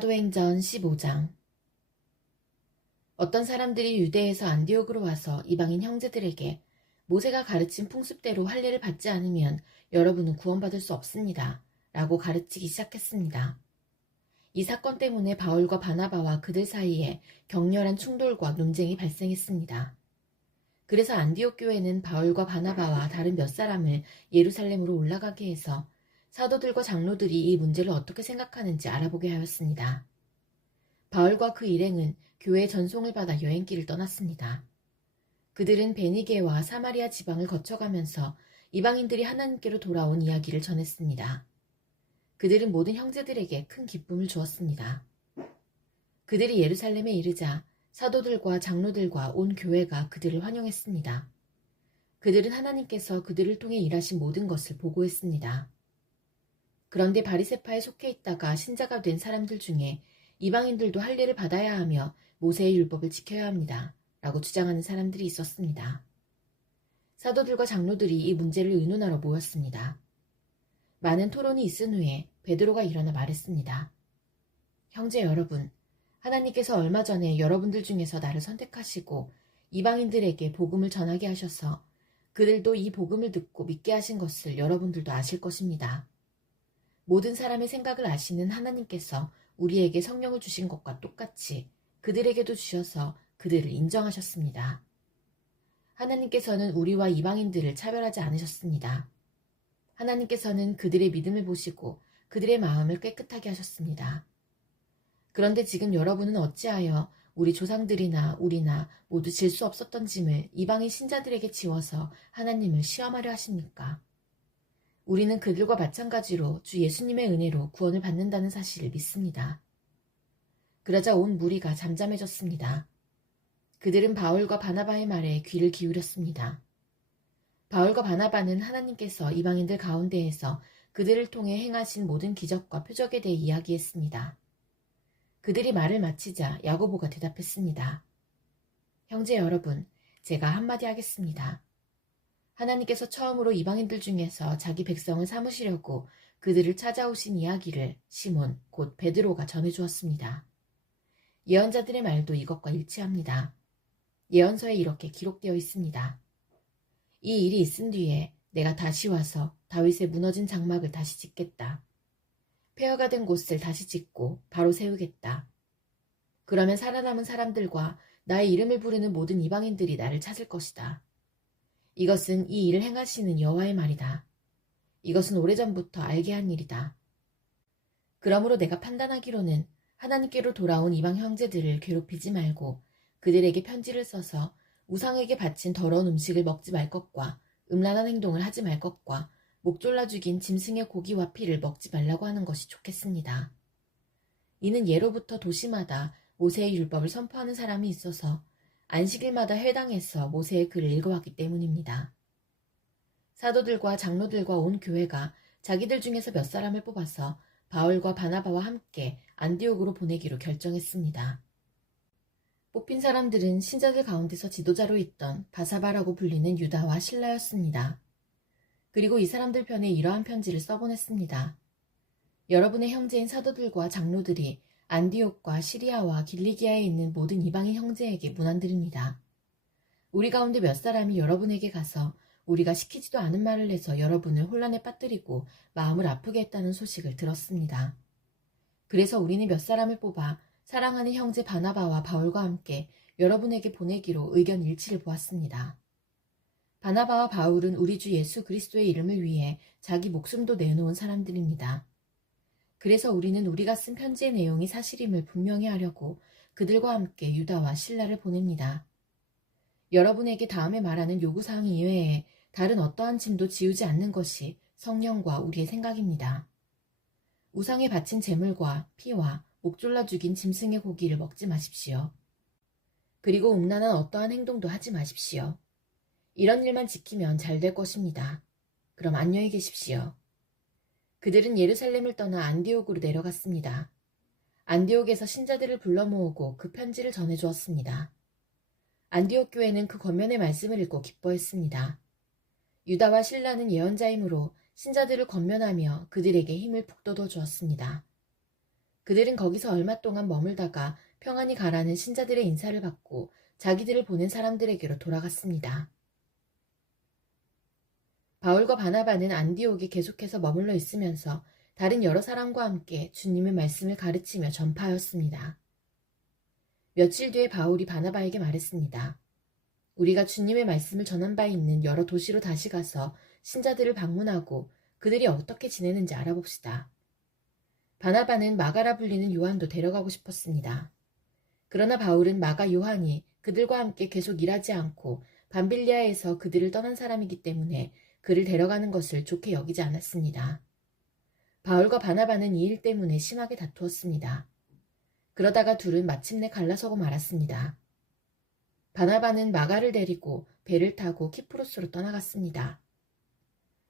사도행전 15장. 어떤 사람들이 유대에서 안디옥으로 와서 이방인 형제들에게 모세가 가르친 풍습대로 할례를 받지 않으면 여러분은 구원받을 수 없습니다. 라고 가르치기 시작했습니다. 이 사건 때문에 바울과 바나바와 그들 사이에 격렬한 충돌과 논쟁이 발생했습니다. 그래서 안디옥 교회는 바울과 바나바와 다른 몇 사람을 예루살렘으로 올라가게 해서 사도들과 장로들이 이 문제를 어떻게 생각하는지 알아보게 하였습니다. 바울과 그 일행은 교회의 전송을 받아 여행길을 떠났습니다. 그들은 베니게와 사마리아 지방을 거쳐가면서 이방인들이 하나님께로 돌아온 이야기를 전했습니다. 그들은 모든 형제들에게 큰 기쁨을 주었습니다. 그들이 예루살렘에 이르자 사도들과 장로들과 온 교회가 그들을 환영했습니다. 그들은 하나님께서 그들을 통해 일하신 모든 것을 보고했습니다. 그런데 바리새파에 속해 있다가 신자가 된 사람들 중에 이방인들도 할례를 받아야 하며 모세의 율법을 지켜야 합니다. 라고 주장하는 사람들이 있었습니다. 사도들과 장로들이 이 문제를 의논하러 모였습니다. 많은 토론이 있은 후에 베드로가 일어나 말했습니다. 형제 여러분, 하나님께서 얼마 전에 여러분들 중에서 나를 선택하시고 이방인들에게 복음을 전하게 하셔서 그들도 이 복음을 듣고 믿게 하신 것을 여러분들도 아실 것입니다. 모든 사람의 생각을 아시는 하나님께서 우리에게 성령을 주신 것과 똑같이 그들에게도 주셔서 그들을 인정하셨습니다. 하나님께서는 우리와 이방인들을 차별하지 않으셨습니다. 하나님께서는 그들의 믿음을 보시고 그들의 마음을 깨끗하게 하셨습니다. 그런데 지금 여러분은 어찌하여 우리 조상들이나 우리나 모두 질 수 없었던 짐을 이방인 신자들에게 지워서 하나님을 시험하려 하십니까? 우리는 그들과 마찬가지로 주 예수님의 은혜로 구원을 받는다는 사실을 믿습니다. 그러자 온 무리가 잠잠해졌습니다. 그들은 바울과 바나바의 말에 귀를 기울였습니다. 바울과 바나바는 하나님께서 이방인들 가운데에서 그들을 통해 행하신 모든 기적과 표적에 대해 이야기했습니다. 그들이 말을 마치자 야고보가 대답했습니다. 형제 여러분, 제가 한마디 하겠습니다. 하나님께서 처음으로 이방인들 중에서 자기 백성을 삼으시려고 그들을 찾아오신 이야기를 시몬, 곧 베드로가 전해주었습니다. 예언자들의 말도 이것과 일치합니다. 예언서에 이렇게 기록되어 있습니다. 이 일이 있은 뒤에 내가 다시 와서 다윗의 무너진 장막을 다시 짓겠다. 폐허가 된 곳을 다시 짓고 바로 세우겠다. 그러면 살아남은 사람들과 나의 이름을 부르는 모든 이방인들이 나를 찾을 것이다. 이것은 이 일을 행하시는 여호와의 말이다. 이것은 오래전부터 알게 한 일이다. 그러므로 내가 판단하기로는 하나님께로 돌아온 이방 형제들을 괴롭히지 말고 그들에게 편지를 써서 우상에게 바친 더러운 음식을 먹지 말 것과 음란한 행동을 하지 말 것과 목 졸라 죽인 짐승의 고기와 피를 먹지 말라고 하는 것이 좋겠습니다. 이는 예로부터 도시마다 모세의 율법을 선포하는 사람이 있어서 안식일마다 회당에서 모세의 글을 읽어왔기 때문입니다. 사도들과 장로들과 온 교회가 자기들 중에서 몇 사람을 뽑아서 바울과 바나바와 함께 안디옥으로 보내기로 결정했습니다. 뽑힌 사람들은 신자들 가운데서 지도자로 있던 바사바라고 불리는 유다와 실라였습니다. 그리고 이 사람들 편에 이러한 편지를 써보냈습니다. 여러분의 형제인 사도들과 장로들이 안디옥과 시리아와 길리기아에 있는 모든 이방인 형제에게 문안드립니다. 우리 가운데 몇 사람이 여러분에게 가서 우리가 시키지도 않은 말을 해서 여러분을 혼란에 빠뜨리고 마음을 아프게 했다는 소식을 들었습니다. 그래서 우리는 몇 사람을 뽑아 사랑하는 형제 바나바와 바울과 함께 여러분에게 보내기로 의견 일치를 보았습니다. 바나바와 바울은 우리 주 예수 그리스도의 이름을 위해 자기 목숨도 내놓은 사람들입니다. 그래서 우리는 우리가 쓴 편지의 내용이 사실임을 분명히 하려고 그들과 함께 유다와 실라를 보냅니다. 여러분에게 다음에 말하는 요구사항 이외에 다른 어떠한 짐도 지우지 않는 것이 성령과 우리의 생각입니다. 우상에 바친 제물과 피와 목 졸라 죽인 짐승의 고기를 먹지 마십시오. 그리고 음란한 어떠한 행동도 하지 마십시오. 이런 일만 지키면 잘 될 것입니다. 그럼 안녕히 계십시오. 그들은 예루살렘을 떠나 안디옥으로 내려갔습니다. 안디옥에서 신자들을 불러 모으고 그 편지를 전해주었습니다. 안디옥 교회는 그 겉면의 말씀을 읽고 기뻐했습니다. 유다와 실라는 예언자이므로 신자들을 권면하며 그들에게 힘을 북돋워 주었습니다. 그들은 거기서 얼마 동안 머물다가 평안히 가라는 신자들의 인사를 받고 자기들을 보낸 사람들에게로 돌아갔습니다. 바울과 바나바는 안디옥에 계속해서 머물러 있으면서 다른 여러 사람과 함께 주님의 말씀을 가르치며 전파하였습니다. 며칠 뒤에 바울이 바나바에게 말했습니다. 우리가 주님의 말씀을 전한 바 있는 여러 도시로 다시 가서 신자들을 방문하고 그들이 어떻게 지내는지 알아봅시다. 바나바는 마가라 불리는 요한도 데려가고 싶었습니다. 그러나 바울은 마가 요한이 그들과 함께 계속 일하지 않고 밤빌리아에서 그들을 떠난 사람이기 때문에 그를 데려가는 것을 좋게 여기지 않았습니다. 바울과 바나바는 이 일 때문에 심하게 다투었습니다. 그러다가 둘은 마침내 갈라서고 말았습니다. 바나바는 마가를 데리고 배를 타고 키프로스로 떠나갔습니다.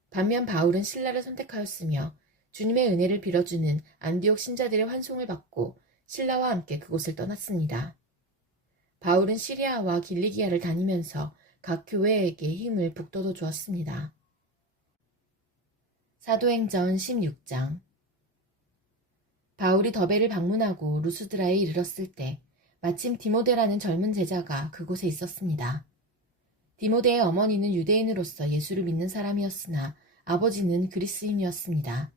반면 바울은 신라를 선택하였으며 주님의 은혜를 빌어주는 안디옥 신자들의 환송을 받고 신라와 함께 그곳을 떠났습니다. 바울은 시리아와 길리기아를 다니면서 각 교회에게 힘을 북돋워 주었습니다. 사도행전 16장. 바울이 더베를 방문하고 루스드라에 이르렀을 때 마침 디모데라는 젊은 제자가 그곳에 있었습니다. 디모데의 어머니는 유대인으로서 예수를 믿는 사람이었으나 아버지는 그리스인이었습니다.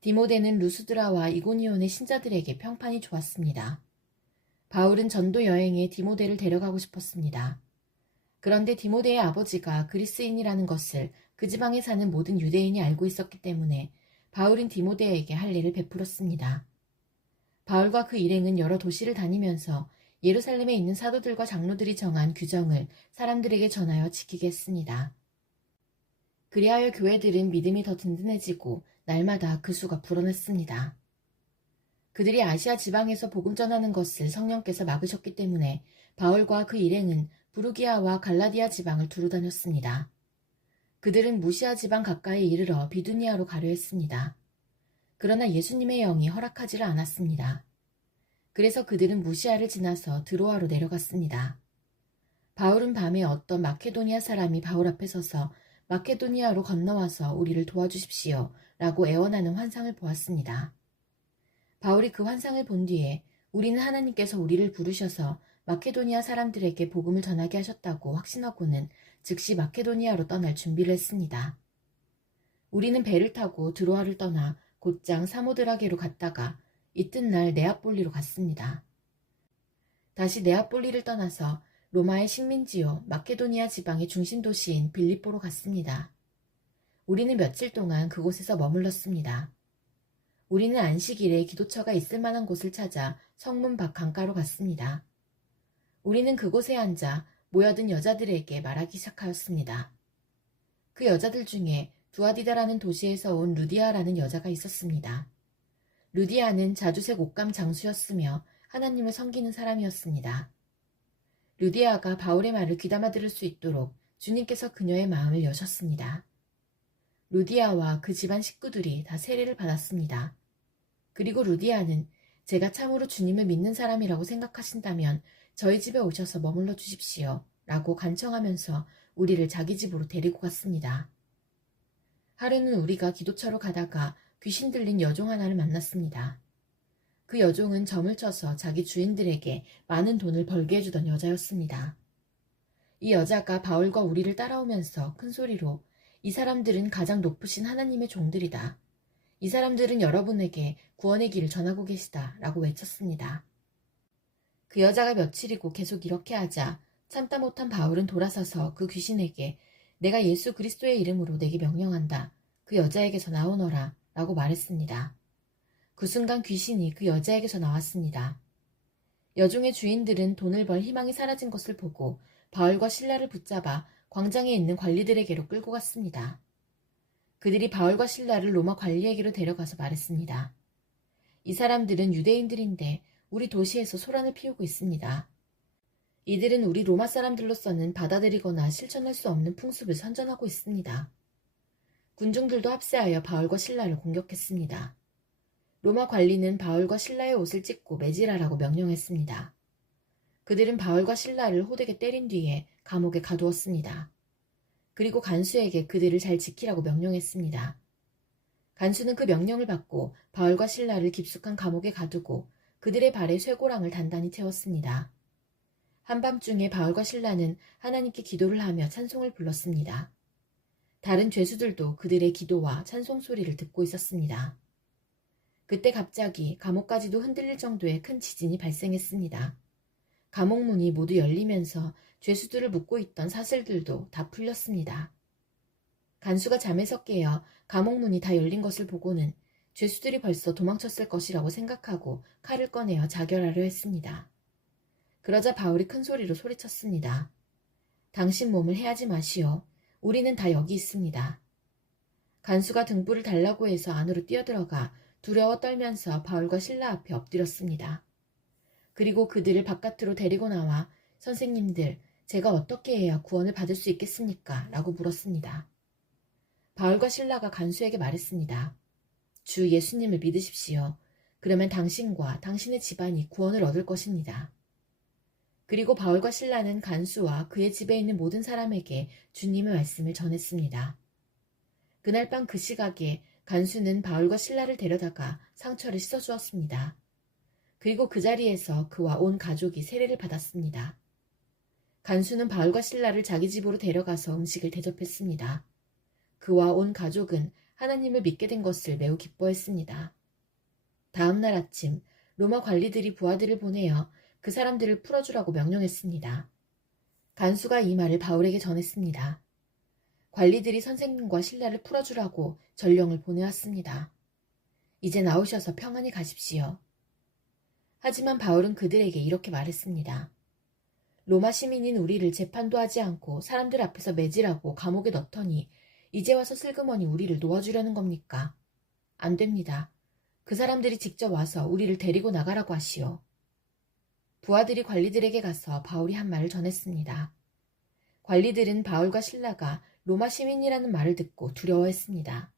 디모데는 루스드라와 이고니온의 신자들에게 평판이 좋았습니다. 바울은 전도 여행에 디모데를 데려가고 싶었습니다. 그런데 디모데의 아버지가 그리스인이라는 것을 그 지방에 사는 모든 유대인이 알고 있었기 때문에 바울은 디모데에게 할례를 베풀었습니다. 바울과 그 일행은 여러 도시를 다니면서 예루살렘에 있는 사도들과 장로들이 정한 규정을 사람들에게 전하여 지키게 했습니다. 그리하여 교회들은 믿음이 더 든든해지고 날마다 그 수가 불어났습니다. 그들이 아시아 지방에서 복음 전하는 것을 성령께서 막으셨기 때문에 바울과 그 일행은 부르기아와 갈라디아 지방을 두루 다녔습니다. 그들은 무시아 지방 가까이 이르러 비두니아로 가려 했습니다. 그러나 예수님의 영이 허락하지를 않았습니다. 그래서 그들은 무시아를 지나서 드로아로 내려갔습니다. 바울은 밤에 어떤 마케도니아 사람이 바울 앞에 서서 마케도니아로 건너와서 우리를 도와주십시오 라고 애원하는 환상을 보았습니다. 바울이 그 환상을 본 뒤에 우리는 하나님께서 우리를 부르셔서 마케도니아 사람들에게 복음을 전하게 하셨다고 확신하고는 즉시 마케도니아로 떠날 준비를 했습니다. 우리는 배를 타고 드로아를 떠나 곧장 사모드라게로 갔다가 이튿날 네아폴리로 갔습니다. 다시 네아폴리를 떠나서 로마의 식민지요 마케도니아 지방의 중심 도시인 빌립보로 갔습니다. 우리는 며칠 동안 그곳에서 머물렀습니다. 우리는 안식일에 기도처가 있을 만한 곳을 찾아 성문 밖 강가로 갔습니다. 우리는 그곳에 앉아 모여든 여자들에게 말하기 시작하였습니다. 그 여자들 중에 두아디다라는 도시에서 온 루디아라는 여자가 있었습니다. 루디아는 자주색 옷감 장수였으며 하나님을 섬기는 사람이었습니다. 루디아가 바울의 말을 귀담아 들을 수 있도록 주님께서 그녀의 마음을 여셨습니다. 루디아와 그 집안 식구들이 다 세례를 받았습니다. 그리고 루디아는 제가 참으로 주님을 믿는 사람이라고 생각하신다면 저희 집에 오셔서 머물러 주십시오 라고 간청하면서 우리를 자기 집으로 데리고 갔습니다. 하루는 우리가 기도처로 가다가 귀신 들린 여종 하나를 만났습니다. 그 여종은 점을 쳐서 자기 주인들에게 많은 돈을 벌게 해주던 여자였습니다. 이 여자가 바울과 우리를 따라오면서 큰 소리로 이 사람들은 가장 높으신 하나님의 종들이다. 이 사람들은 여러분에게 구원의 길을 전하고 계시다 라고 외쳤습니다. 그 여자가 며칠이고 계속 이렇게 하자 참다 못한 바울은 돌아서서 그 귀신에게 내가 예수 그리스도의 이름으로 내게 명령한다. 그 여자에게서 나오너라 라고 말했습니다. 그 순간 귀신이 그 여자에게서 나왔습니다. 여종의 주인들은 돈을 벌 희망이 사라진 것을 보고 바울과 실라를 붙잡아 광장에 있는 관리들에게로 끌고 갔습니다. 그들이 바울과 실라를 로마 관리에게로 데려가서 말했습니다. 이 사람들은 유대인들인데 우리 도시에서 소란을 피우고 있습니다. 이들은 우리 로마 사람들로서는 받아들이거나 실천할 수 없는 풍습을 선전하고 있습니다. 군중들도 합세하여 바울과 실라를 공격했습니다. 로마 관리는 바울과 실라의 옷을 찢고 매질하라고 명령했습니다. 그들은 바울과 실라를 호되게 때린 뒤에 감옥에 가두었습니다. 그리고 간수에게 그들을 잘 지키라고 명령했습니다. 간수는 그 명령을 받고 바울과 실라를 깊숙한 감옥에 가두고 그들의 발에 쇠고랑을 단단히 채웠습니다. 한밤중에 바울과 실라는 하나님께 기도를 하며 찬송을 불렀습니다. 다른 죄수들도 그들의 기도와 찬송 소리를 듣고 있었습니다. 그때 갑자기 감옥까지도 흔들릴 정도의 큰 지진이 발생했습니다. 감옥 문이 모두 열리면서 죄수들을 묶고 있던 사슬들도 다 풀렸습니다. 간수가 잠에서 깨어 감옥 문이 다 열린 것을 보고는 죄수들이 벌써 도망쳤을 것이라고 생각하고 칼을 꺼내어 자결하려 했습니다. 그러자 바울이 큰 소리로 소리쳤습니다. 당신 몸을 해하지 마시오. 우리는 다 여기 있습니다. 간수가 등불을 달라고 해서 안으로 뛰어들어가 두려워 떨면서 바울과 실라 앞에 엎드렸습니다. 그리고 그들을 바깥으로 데리고 나와 선생님들, 제가 어떻게 해야 구원을 받을 수 있겠습니까? 라고 물었습니다. 바울과 실라가 간수에게 말했습니다. 주 예수님을 믿으십시오. 그러면 당신과 당신의 집안이 구원을 얻을 것입니다. 그리고 바울과 실라는 간수와 그의 집에 있는 모든 사람에게 주님의 말씀을 전했습니다. 그날 밤 그 시각에 간수는 바울과 실라를 데려다가 상처를 씻어주었습니다. 그리고 그 자리에서 그와 온 가족이 세례를 받았습니다. 간수는 바울과 실라를 자기 집으로 데려가서 음식을 대접했습니다. 그와 온 가족은 하나님을 믿게 된 것을 매우 기뻐했습니다. 다음 날 아침 로마 관리들이 부하들을 보내어 그 사람들을 풀어주라고 명령했습니다. 간수가 이 말을 바울에게 전했습니다. 관리들이 선생님과 실라를 풀어주라고 전령을 보내왔습니다. 이제 나오셔서 평안히 가십시오. 하지만 바울은 그들에게 이렇게 말했습니다. 로마 시민인 우리를 재판도 하지 않고 사람들 앞에서 매질하고 감옥에 넣더니 이제 와서 슬그머니 우리를 놓아주려는 겁니까? 안 됩니다. 그 사람들이 직접 와서 우리를 데리고 나가라고 하시오. 부하들이 관리들에게 가서 바울이 한 말을 전했습니다. 관리들은 바울과 실라가 로마 시민이라는 말을 듣고 두려워했습니다.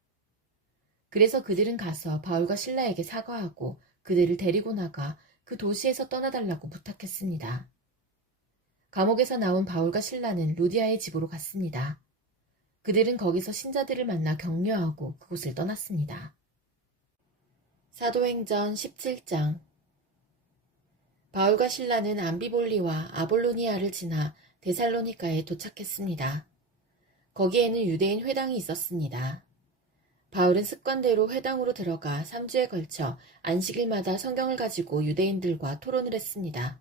그래서 그들은 가서 바울과 실라에게 사과하고 그들을 데리고 나가 그 도시에서 떠나달라고 부탁했습니다. 감옥에서 나온 바울과 실라는 루디아의 집으로 갔습니다. 그들은 거기서 신자들을 만나 격려하고 그곳을 떠났습니다. 사도행전 17장. 바울과 실라는 암비볼리와 아볼로니아를 지나 데살로니가에 도착했습니다. 거기에는 유대인 회당이 있었습니다. 바울은 습관대로 회당으로 들어가 3주에 걸쳐 안식일마다 성경을 가지고 유대인들과 토론을 했습니다.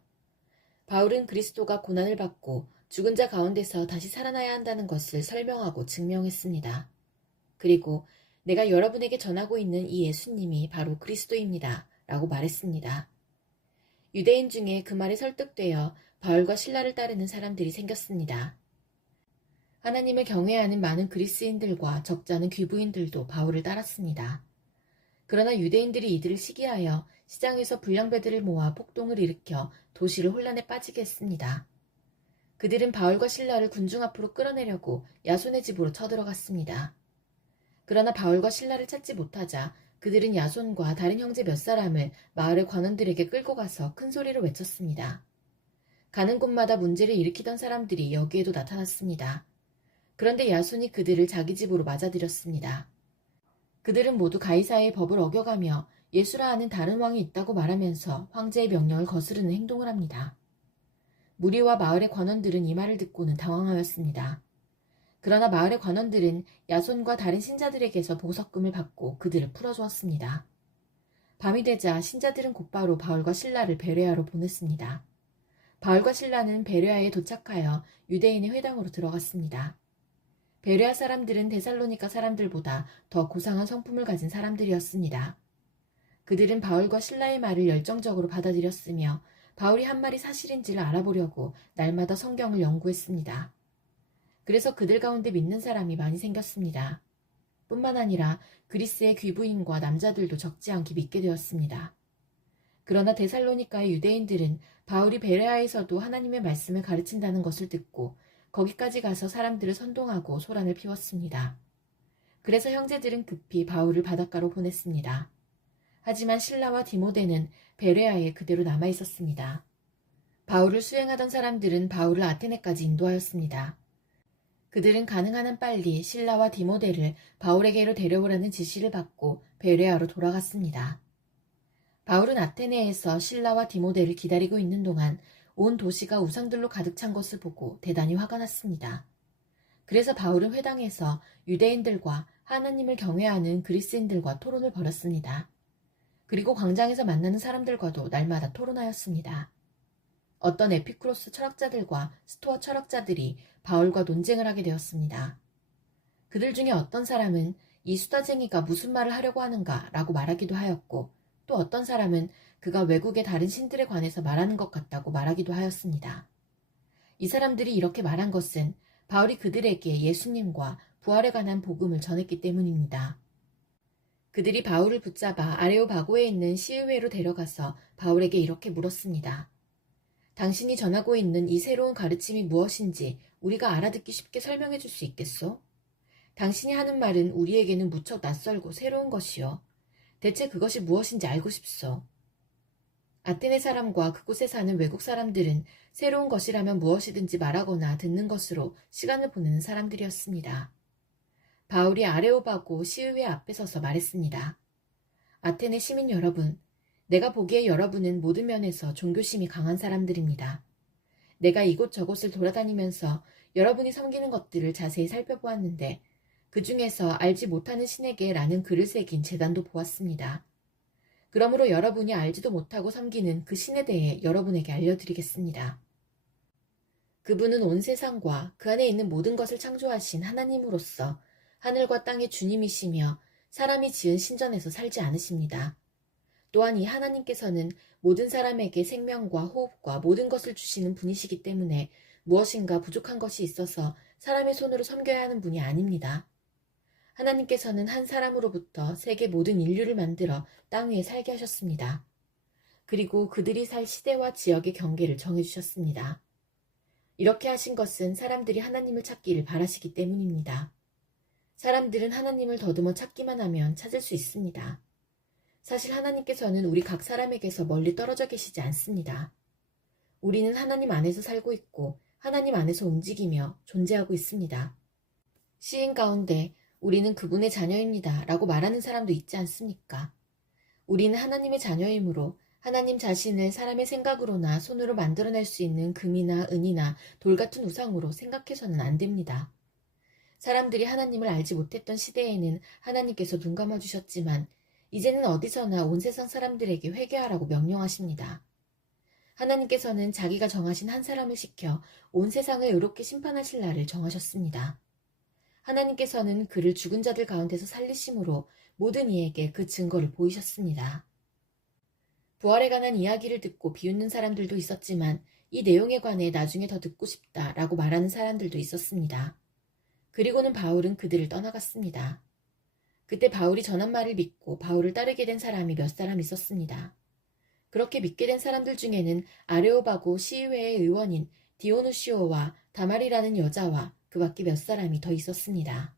바울은 그리스도가 고난을 받고 죽은 자 가운데서 다시 살아나야 한다는 것을 설명하고 증명했습니다. 그리고 내가 여러분에게 전하고 있는 이 예수님이 바로 그리스도입니다. 라고 말했습니다. 유대인 중에 그 말에 설득되어 바울과 실라를 따르는 사람들이 생겼습니다. 하나님을 경외하는 많은 그리스인들과 적지 않은 귀부인들도 바울을 따랐습니다. 그러나 유대인들이 이들을 시기하여 시장에서 불량배들을 모아 폭동을 일으켜 도시를 혼란에 빠지게 했습니다. 그들은 바울과 실라를 군중 앞으로 끌어내려고 야손의 집으로 쳐들어갔습니다. 그러나 바울과 실라를 찾지 못하자 그들은 야손과 다른 형제 몇 사람을 마을의 관원들에게 끌고 가서 큰 소리로 외쳤습니다. 가는 곳마다 문제를 일으키던 사람들이 여기에도 나타났습니다. 그런데 야손이 그들을 자기 집으로 맞아들였습니다. 그들은 모두 가이사의 법을 어겨가며 예수라 하는 다른 왕이 있다고 말하면서 황제의 명령을 거스르는 행동을 합니다. 무리와 마을의 관원들은 이 말을 듣고는 당황하였습니다. 그러나 마을의 관원들은 야손과 다른 신자들에게서 보석금을 받고 그들을 풀어주었습니다. 밤이 되자 신자들은 곧바로 바울과 실라를 베레아로 보냈습니다. 바울과 실라는 베레아에 도착하여 유대인의 회당으로 들어갔습니다. 베레아 사람들은 데살로니가 사람들보다 더 고상한 성품을 가진 사람들이었습니다. 그들은 바울과 실라의 말을 열정적으로 받아들였으며 바울이 한 말이 사실인지를 알아보려고 날마다 성경을 연구했습니다. 그래서 그들 가운데 믿는 사람이 많이 생겼습니다. 뿐만 아니라 그리스의 귀부인과 남자들도 적지 않게 믿게 되었습니다. 그러나 데살로니가의 유대인들은 바울이 베레아에서도 하나님의 말씀을 가르친다는 것을 듣고 거기까지 가서 사람들을 선동하고 소란을 피웠습니다. 그래서 형제들은 급히 바울을 바닷가로 보냈습니다. 하지만 실라와 디모데는 베레아에 그대로 남아 있었습니다. 바울을 수행하던 사람들은 바울을 아테네까지 인도하였습니다. 그들은 가능한 한 빨리 실라와 디모데를 바울에게로 데려오라는 지시를 받고 베레아로 돌아갔습니다. 바울은 아테네에서 실라와 디모데를 기다리고 있는 동안 온 도시가 우상들로 가득 찬 것을 보고 대단히 화가 났습니다. 그래서 바울은 회당에서 유대인들과 하나님을 경외하는 그리스인들과 토론을 벌였습니다. 그리고 광장에서 만나는 사람들과도 날마다 토론하였습니다. 어떤 에피쿠로스 철학자들과 스토아 철학자들이 바울과 논쟁을 하게 되었습니다. 그들 중에 어떤 사람은 이 수다쟁이가 무슨 말을 하려고 하는가 라고 말하기도 하였고, 또 어떤 사람은 그가 외국의 다른 신들에 관해서 말하는 것 같다고 말하기도 하였습니다. 이 사람들이 이렇게 말한 것은 바울이 그들에게 예수님과 부활에 관한 복음을 전했기 때문입니다. 그들이 바울을 붙잡아 아레오바고에 있는 시의회로 데려가서 바울에게 이렇게 물었습니다. 당신이 전하고 있는 이 새로운 가르침이 무엇인지 우리가 알아듣기 쉽게 설명해 줄 수 있겠소? 당신이 하는 말은 우리에게는 무척 낯설고 새로운 것이요. 대체 그것이 무엇인지 알고 싶소. 아테네 사람과 그곳에 사는 외국 사람들은 새로운 것이라면 무엇이든지 말하거나 듣는 것으로 시간을 보내는 사람들이었습니다. 바울이 아레오바고 시의회 앞에 서서 말했습니다. 아테네 시민 여러분, 내가 보기에 여러분은 모든 면에서 종교심이 강한 사람들입니다. 내가 이곳저곳을 돌아다니면서 여러분이 섬기는 것들을 자세히 살펴보았는데 그 중에서 알지 못하는 신에게 라는 글을 새긴 제단도 보았습니다. 그러므로 여러분이 알지도 못하고 섬기는 그 신에 대해 여러분에게 알려드리겠습니다. 그분은 온 세상과 그 안에 있는 모든 것을 창조하신 하나님으로서 하늘과 땅의 주님이시며 사람이 지은 신전에서 살지 않으십니다. 또한 이 하나님께서는 모든 사람에게 생명과 호흡과 모든 것을 주시는 분이시기 때문에 무엇인가 부족한 것이 있어서 사람의 손으로 섬겨야 하는 분이 아닙니다. 하나님께서는 한 사람으로부터 세계 모든 인류를 만들어 땅 위에 살게 하셨습니다. 그리고 그들이 살 시대와 지역의 경계를 정해주셨습니다. 이렇게 하신 것은 사람들이 하나님을 찾기를 바라시기 때문입니다. 사람들은 하나님을 더듬어 찾기만 하면 찾을 수 있습니다. 사실 하나님께서는 우리 각 사람에게서 멀리 떨어져 계시지 않습니다. 우리는 하나님 안에서 살고 있고 하나님 안에서 움직이며 존재하고 있습니다. 시인 가운데 우리는 그분의 자녀입니다 라고 말하는 사람도 있지 않습니까? 우리는 하나님의 자녀이므로 하나님 자신을 사람의 생각으로나 손으로 만들어낼 수 있는 금이나 은이나 돌 같은 우상으로 생각해서는 안 됩니다. 사람들이 하나님을 알지 못했던 시대에는 하나님께서 눈 감아주셨지만 이제는 어디서나 온 세상 사람들에게 회개하라고 명령하십니다. 하나님께서는 자기가 정하신 한 사람을 시켜 온 세상을 의롭게 심판하실 날을 정하셨습니다. 하나님께서는 그를 죽은 자들 가운데서 살리심으로 모든 이에게 그 증거를 보이셨습니다. 부활에 관한 이야기를 듣고 비웃는 사람들도 있었지만 이 내용에 관해 나중에 더 듣고 싶다라고 말하는 사람들도 있었습니다. 그리고는 바울은 그들을 떠나갔습니다. 그때 바울이 전한 말을 믿고 바울을 따르게 된 사람이 몇 사람 있었습니다. 그렇게 믿게 된 사람들 중에는 아레오바고 시의회의 의원인 디오누시오와 다말이라는 여자와 그 밖에 몇 사람이 더 있었습니다.